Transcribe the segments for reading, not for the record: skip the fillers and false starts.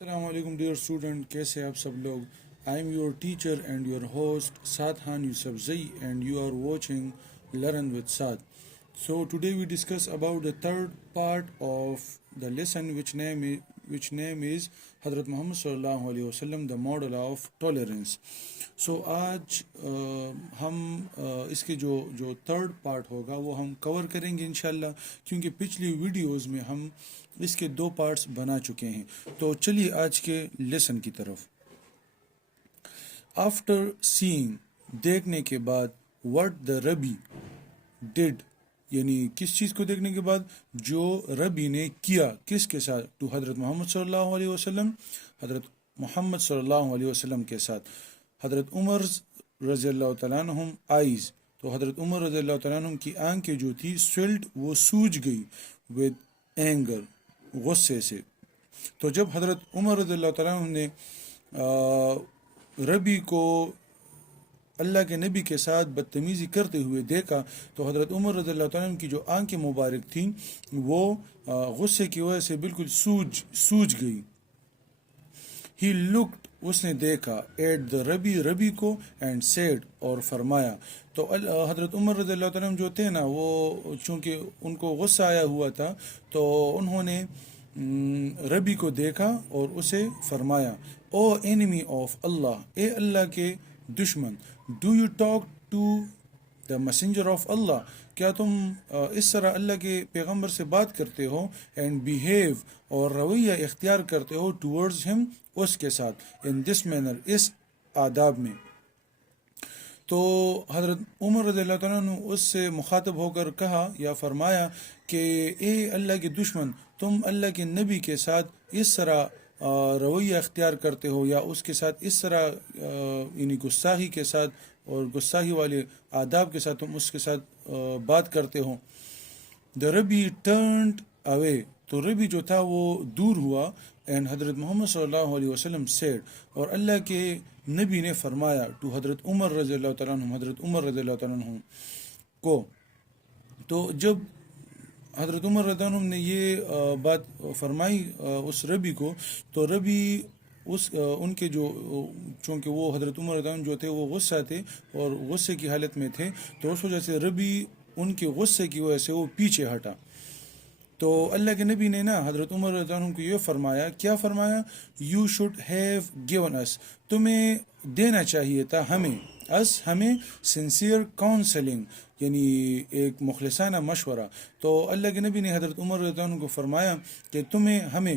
السلام علیکم dear student, کیسے آپ سب لوگ؟ I am your teacher and your host سادحان Yousafzai and you are watching learn with Saad. So today we discuss about the third part of the lesson which name is حضرت محمد صلی اللہ علیہ وسلم the model of tolerance. So آج ہم اس کے جو third part ہوگا وہ ہم کور کریں گے انشاءاللہ، کیونکہ پچھلی ویڈیوز میں ہم اس کے دو پارٹس بنا چکے ہیں. تو چلیے آج کے لیسن کی طرف. آفٹر سینگ، دیکھنے کے بعد، what the ربی did، یعنی کس چیز کو دیکھنے کے بعد؟ جو ربی نے کیا، کس کے ساتھ؟ تو حضرت محمد صلی اللہ علیہ وسلم، حضرت محمد صلی اللہ علیہ وسلم کے ساتھ. حضرت عمر رضی اللہ تعالیٰ عنہم آئیز، تو حضرت عمر رضی اللہ تعالیٰ عنہم کی آنکھیں جو تھی سویلڈ، وہ سوج گئی، ود اینگر، غصے سے. تو جب حضرت عمر رضی اللہ تعالیٰ عنہ نے ربی کو اللہ کے نبی کے ساتھ بدتمیزی کرتے ہوئے دیکھا، تو حضرت عمر رضی اللہ تعالیٰ عنہ کی جو آنکھیں مبارک تھیں وہ غصے کی وجہ سے بالکل سوج گئی. ہی لکڈ، اس نے دیکھا، ایٹ دا ربی کو، اینڈ سیڈ، اور فرمایا. تو حضرت عمر رضی اللہ تعالیٰ عنہ جو تھے نا، وہ چونکہ ان کو غصہ آیا ہوا تھا، تو انہوں نے ربی کو دیکھا اور اسے فرمایا، او اینمی آف اللہ، اے اللہ کے دشمن، do you talk to the messenger of Allah, کیا تم اس طرح اللہ کے پیغمبر سے بات کرتے ہو، اینڈ بیہیو، اور رویہ اختیار کرتے ہو، ٹورڈز ہم، اس کے ساتھ، ان دس مینر، اس آداب میں. تو حضرت عمر رضی اللہ تعالیٰ عنہ اس سے مخاطب ہو کر کہا یا فرمایا کہ اے اللہ کے دشمن، تم اللہ کے نبی کے ساتھ اس طرح رویہ اختیار کرتے ہو، یا اس کے ساتھ اس طرح یعنی گستاخی کے ساتھ اور گستاخی والے آداب کے ساتھ تم اس کے ساتھ بات کرتے ہو. دا ربی ٹرنڈ اوے، تو ربی جو تھا وہ دور ہوا، اینڈ حضرت محمد صلی اللہ علیہ وسلم سیڈ، اور اللہ کے نبی نے فرمایا، ٹو حضرت عمر رضی اللہ تعالیٰ عنہ، حضرت عمر رضی اللہ تعالیٰ عنہ کو. تو جب حضرت عمر رضی اللہ عنہ نے یہ بات فرمائی اس ربی کو، تو ربی ان کے جو، چونکہ وہ حضرت عمر رضی اللہ عنہ جو تھے وہ غصہ تھے اور غصے کی حالت میں تھے، تو اس وجہ سے ربی ان کے غصے کی وجہ سے وہ پیچھے ہٹا. تو اللہ کے نبی نے نا حضرت عمر رضی اللہ عنہ کو یہ فرمایا، کیا فرمایا؟ یو شوڈ ہیو گیون اس، تمہیں دینا چاہیے تھا ہمیں سنسیئر کاؤنسلنگ، یعنی ایک مخلصانہ مشورہ. تو اللہ کے نبی نے حضرت عمر رضی اللہ عنہ کو فرمایا کہ ہمیں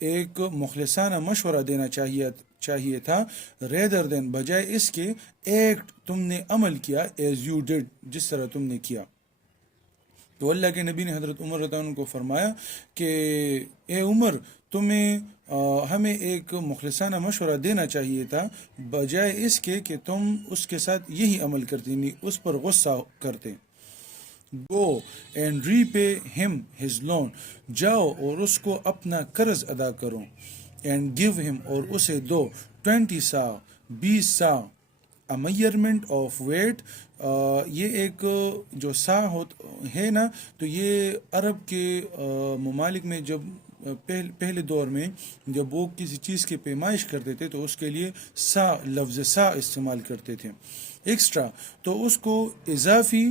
ایک مخلصانہ مشورہ دینا چاہیے تھا، ریدر دین، بجائے اس کے ایکٹ، تم نے عمل کیا، ایز یو ڈیڈ، جس طرح تم نے کیا. تو اللہ کے نبی نے حضرت عمر رضی اللہ عنہ کو فرمایا کہ اے عمر، ہمیں ایک مخلصانہ مشورہ دینا چاہیے تھا، بجائے اس کے کہ تم اس کے ساتھ یہی عمل کرتے، یعنی اس پر غصہ کرتے. گو اینڈ ری پے ہم ہز لون، جاؤ اور اس کو اپنا قرض ادا کرو، اینڈ گیو ہم، اور اسے دو، 20 سا، 20 سا، میئرمنٹ آف ویٹ. یہ ایک جو سا ہے نا، تو یہ عرب کے ممالک میں جب پہلے دور میں جب وہ کسی چیز کی پیمائش کرتے تھے تو اس کے لیے لفظ سا استعمال کرتے تھے ایکسٹرا. تو اس کو اضافی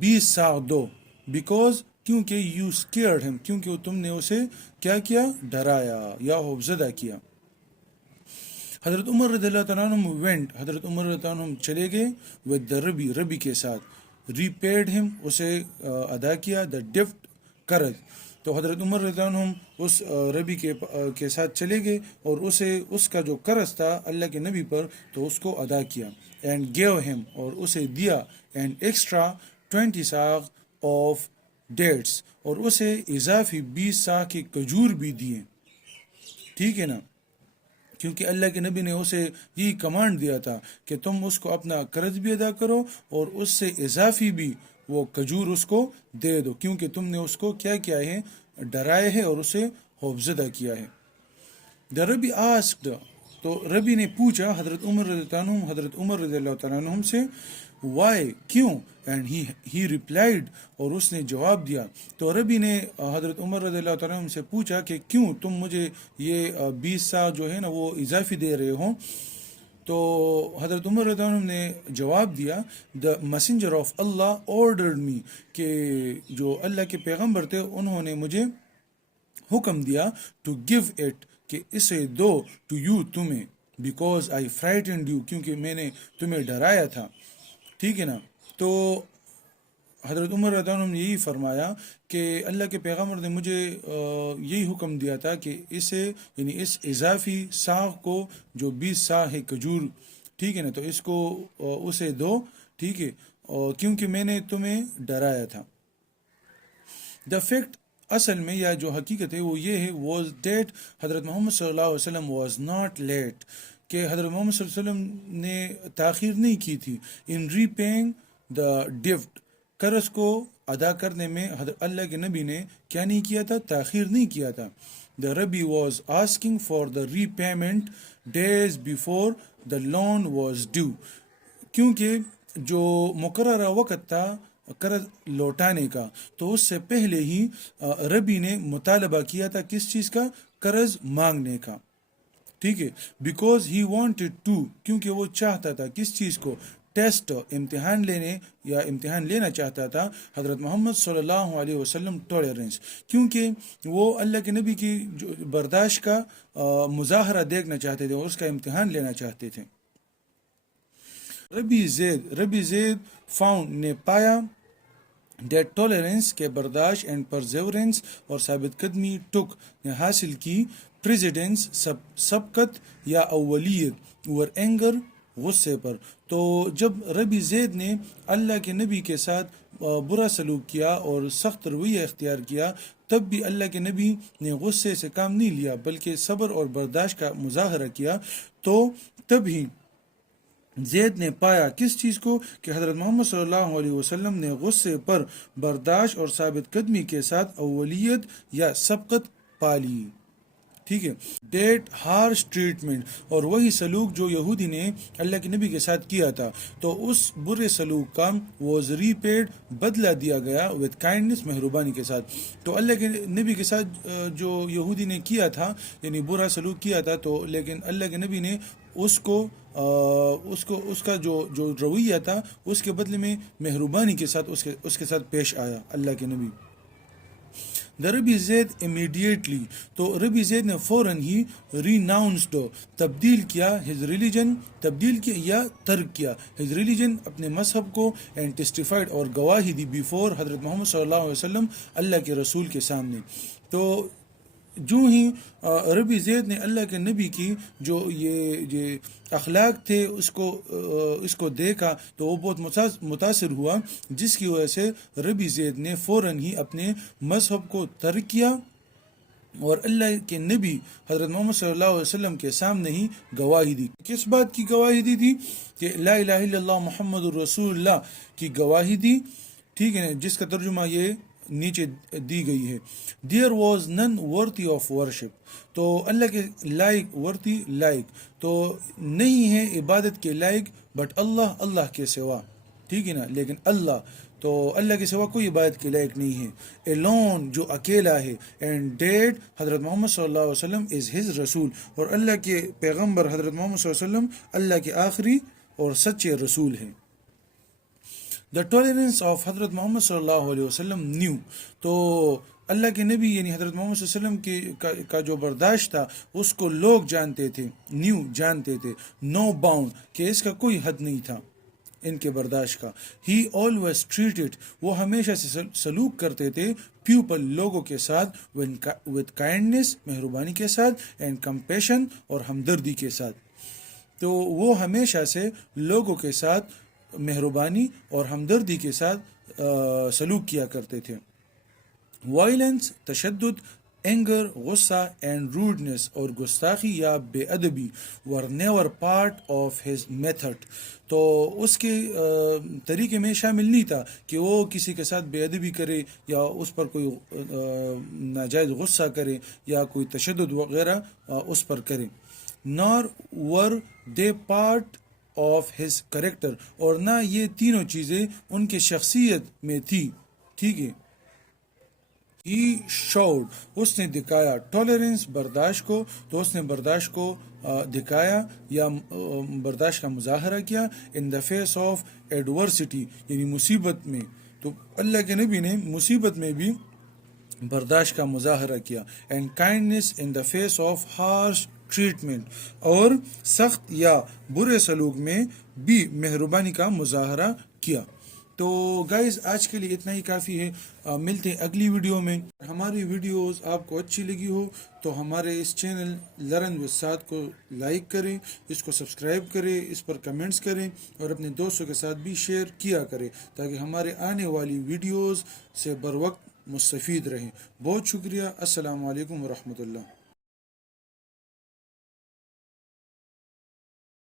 20 سا دو، بیکاز، کیونکہ یو اسکیئرڈ ہم، کیونکہ تم نے اسے کیا کیا؟ ڈرایا یا خوفزدہ کیا. حضرت عمر رضی اللہ تعالیٰ عنہ وینٹ، حضرت عمر رضی اللہ عنہ چلے گئے، ود دا ربی کے ساتھ، ری پیڈ ہم، اسے ادا کیا، دا ڈفٹ، قرض. تو حضرت عمر رضی اللہ عنہ اس ربی کے ساتھ چلے گئے اور اس کا جو قرض تھا اللہ کے نبی پر، تو اس کو ادا کیا، اینڈ گیو ہم، اور اسے دیا، اینڈ ایکسٹرا 20 ساغ آف ڈیٹس، اور اسے اضافی 20 ساغ کے کھجور بھی دیے. ٹھیک ہے نا، کیونکہ اللہ کے نبی نے اسے یہی کمانڈ دیا تھا کہ تم اس کو اپنا قرض بھی ادا کرو اور اس سے اضافی بھی وہ کھجور اس کو دے دو، کیونکہ تم نے اس کو کیا ہے؟ ڈرائے ہے اور اسے خوفزدہ کیا ہے. دا ربی آسکڈ، تو ربی نے پوچھا حضرت عمر رضی اللہ عنہ سے، وائی کیوں؟ اینڈ ہی ریپلائڈ اور اس نے جواب دیا. تو ربی نے حضرت عمر رضی اللہ تعالیٰ عنہ سے پوچھا کہ کیوں تم مجھے یہ 20 سا جو ہے نا وہ اضافی دے رہے ہو؟ تو حضرت عمر رضی اللہ عنہ نے جواب دیا the messenger of Allah ordered me, کہ جو اللہ کے پیغمبر تھے انہوں نے مجھے حکم دیا ٹو گیو اٹ، کہ اسے دو، ٹو یو تمہیں، بیکاز آئی فرائٹنڈ یو، کیونکہ میں نے تمہیں ڈرایا تھا. ٹھیک ہے نا. تو حضرت عمر رضی اللہ عنہ نے یہی فرمایا کہ اللہ کے پیغمبر نے مجھے یہی حکم دیا تھا کہ اسے یعنی اس اضافی ساغ کو جو 20 سا ہے کھجور، ٹھیک ہے نا، تو اس کو اسے دو، ٹھیک ہے، کیونکہ میں نے تمہیں ڈرایا تھا. دا فیکٹ اصل میں یا جو حقیقت ہے وہ یہ ہے واز ڈیٹ حضرت محمد صلی اللہ علیہ وسلم واز ناٹ لیٹ، کہ حضرت محمد صلی اللہ علیہ وسلم نے تاخیر نہیں کی تھی ان ری پیئنگ دا ڈفٹ، قرض کو ادا کرنے میں حضرت اللہ کے نبی نے کیا نہیں کیا تھا؟ تاخیر نہیں کیا تھا. The rabbi was asking for the repayment days before the loan was due, کیونکہ جو مقررہ وقت تھا قرض لوٹانے کا تو اس سے پہلے ہی ربی نے مطالبہ کیا تھا کس چیز کا؟ قرض مانگنے کا. ٹھیک ہے، بیکاز ہی وانٹڈ ٹو، کیونکہ وہ چاہتا تھا کس چیز کو؟ ٹیسٹ، امتحان لینے یا امتحان لینا چاہتا تھا حضرت محمد صلی اللہ علیہ وسلم ٹالرنس، کیونکہ وہ اللہ کے نبی کی برداشت کا مظاہرہ دیکھنا چاہتے تھے اور اس کا امتحان لینا چاہتے تھے. ربی زید فاؤنڈ نے پایا ڈیٹ ٹالرنس کے برداشت اینڈ پرزیورنس اور ثابت قدمی ٹک نے حاصل کی پریزیڈنس سبقت یا اولیت اور اینگر غصے پر. تو جب ربی زید نے اللہ کے نبی کے ساتھ برا سلوک کیا اور سخت رویہ اختیار کیا، تب بھی اللہ کے نبی نے غصے سے کام نہیں لیا بلکہ صبر اور برداشت کا مظاہرہ کیا. تو تب ہی زید نے پایا کس چیز کو؟ کہ حضرت محمد صلی اللہ علیہ وسلم نے غصے پر برداشت اور ثابت قدمی کے ساتھ اولیت یا سبقت پالی. ٹھیک ہے، ڈیٹ ہارش ٹریٹمنٹ، اور وہی سلوک جو یہودی نے اللہ کے نبی کے ساتھ کیا تھا تو اس برے سلوک کا واز ری پیڈ، بدلہ دیا گیا وتھ کائنڈنس، مہربانی کے ساتھ. تو اللہ کے نبی کے ساتھ جو یہودی نے کیا تھا یعنی برا سلوک کیا تھا، تو لیکن اللہ کے نبی نے اس کا جو رویہ تھا اس کے بدلے میں مہربانی کے ساتھ اس کے ساتھ پیش آیا اللہ کے نبی. دا ربی زید امیڈیٹلی، تو ربی زید نے فوراً ہی ریناؤنسڈ، تبدیل کیا ہز ریلیجن، تبدیل کیا یا ترک کیا ہز ریلیجن، اپنے مذہب کو، اینڈ ٹیسٹیفائڈ اور گواہی دی بیفور حضرت محمد صلی اللہ علیہ وسلم، اللہ کے رسول کے سامنے. تو جو ہی ربی زید نے اللہ کے نبی کی جو یہ اخلاق تھے اس کو دیکھا تو وہ بہت متاثر ہوا، جس کی وجہ سے ربی زید نے فوراً ہی اپنے مذہب کو ترک کیا اور اللہ کے نبی حضرت محمد صلی اللہ علیہ وسلم کے سامنے ہی گواہی دی. کس بات کی گواہی دی تھی؟ کہ لا الہ الا اللہ محمد الرسول اللہ کی گواہی دی. ٹھیک ہے، جس کا ترجمہ یہ نیچے دی گئی ہے. دیئر واز نن ورتھی آف ورشپ، تو اللہ کے لائق، ورتھی لائق، تو نہیں ہے عبادت کے لائق بٹ اللہ کے سوا. ٹھیک ہے نا، لیکن اللہ کے سوا کوئی عبادت کے لائق نہیں ہے. alone، جو اکیلا ہے. اینڈ ڈیٹ حضرت محمد صلی اللہ علیہ وسلم از ہز رسول، اور اللہ کے پیغمبر حضرت محمد صلی اللہ علیہ وسلم اللہ کے آخری اور سچے رسول ہیں. دا ٹالرنس آف حضرت محمد صلی اللہ علیہ وسلم نیو، تو اللہ کے نبی یعنی حضرت محمد صلی اللہ علیہ وسلم کا جو برداشت تھا اس کو لوگ جانتے تھے، نیو جانتے تھے، نو باؤنڈ، کہ اس کا کوئی حد نہیں تھا ان کے برداشت کا. ہی آلویز ٹریٹڈ، وہ ہمیشہ سے سلوک کرتے تھے پیپل، لوگوں کے ساتھ، وتھ کائنڈنس، مہربانی کے ساتھ، اینڈ کمپیشن، اور ہمدردی کے ساتھ. تو وہ ہمیشہ سے لوگوں کے ساتھ مہربانی اور ہمدردی کے ساتھ سلوک کیا کرتے تھے. وائلنس، تشدد، اینگر، غصہ، اینڈ روڈنس، اور گستاخی یا بے ادبی ور never part of his method, تو اس کے طریقے میں شامل نہیں تھا کہ وہ کسی کے ساتھ بے ادبی کرے یا اس پر کوئی ناجائز غصہ کرے یا کوئی تشدد وغیرہ اس پر کرے. Nor were they part of his character, اور نہ یہ تینوں چیزیں ان کی شخصیت میں تھی. ٹھیک ہے. ہی شوڈ، اس نے دکھایا، ٹالرنس برداشت کو، تو اس نے برداشت کو دکھایا یا برداشت کا مظاہرہ کیا ان دا فیس آف ایڈورسٹی، یعنی مصیبت میں. تو اللہ کے نبی نے مصیبت میں بھی برداشت کا مظاہرہ کیا. And kindness in the face of harsh treatment, اور سخت یا برے سلوک میں بھی مہربانی کا مظاہرہ کیا. تو گائز آج کے لیے اتنا ہی کافی ہے. ملتے ہیں اگلی ویڈیو میں. ہماری ویڈیوز آپ کو اچھی لگی ہو تو ہمارے اس چینل لرن ود سعد کو لائک کریں، اس کو سبسکرائب کریں، اس پر کمنٹس کریں، اور اپنے دوستوں کے ساتھ بھی شیئر کیا کریں تاکہ ہمارے آنے والی ویڈیوز سے بر وقت مستفید رہیں. بہت شکریہ. السلام علیکم ورحمۃ اللہ.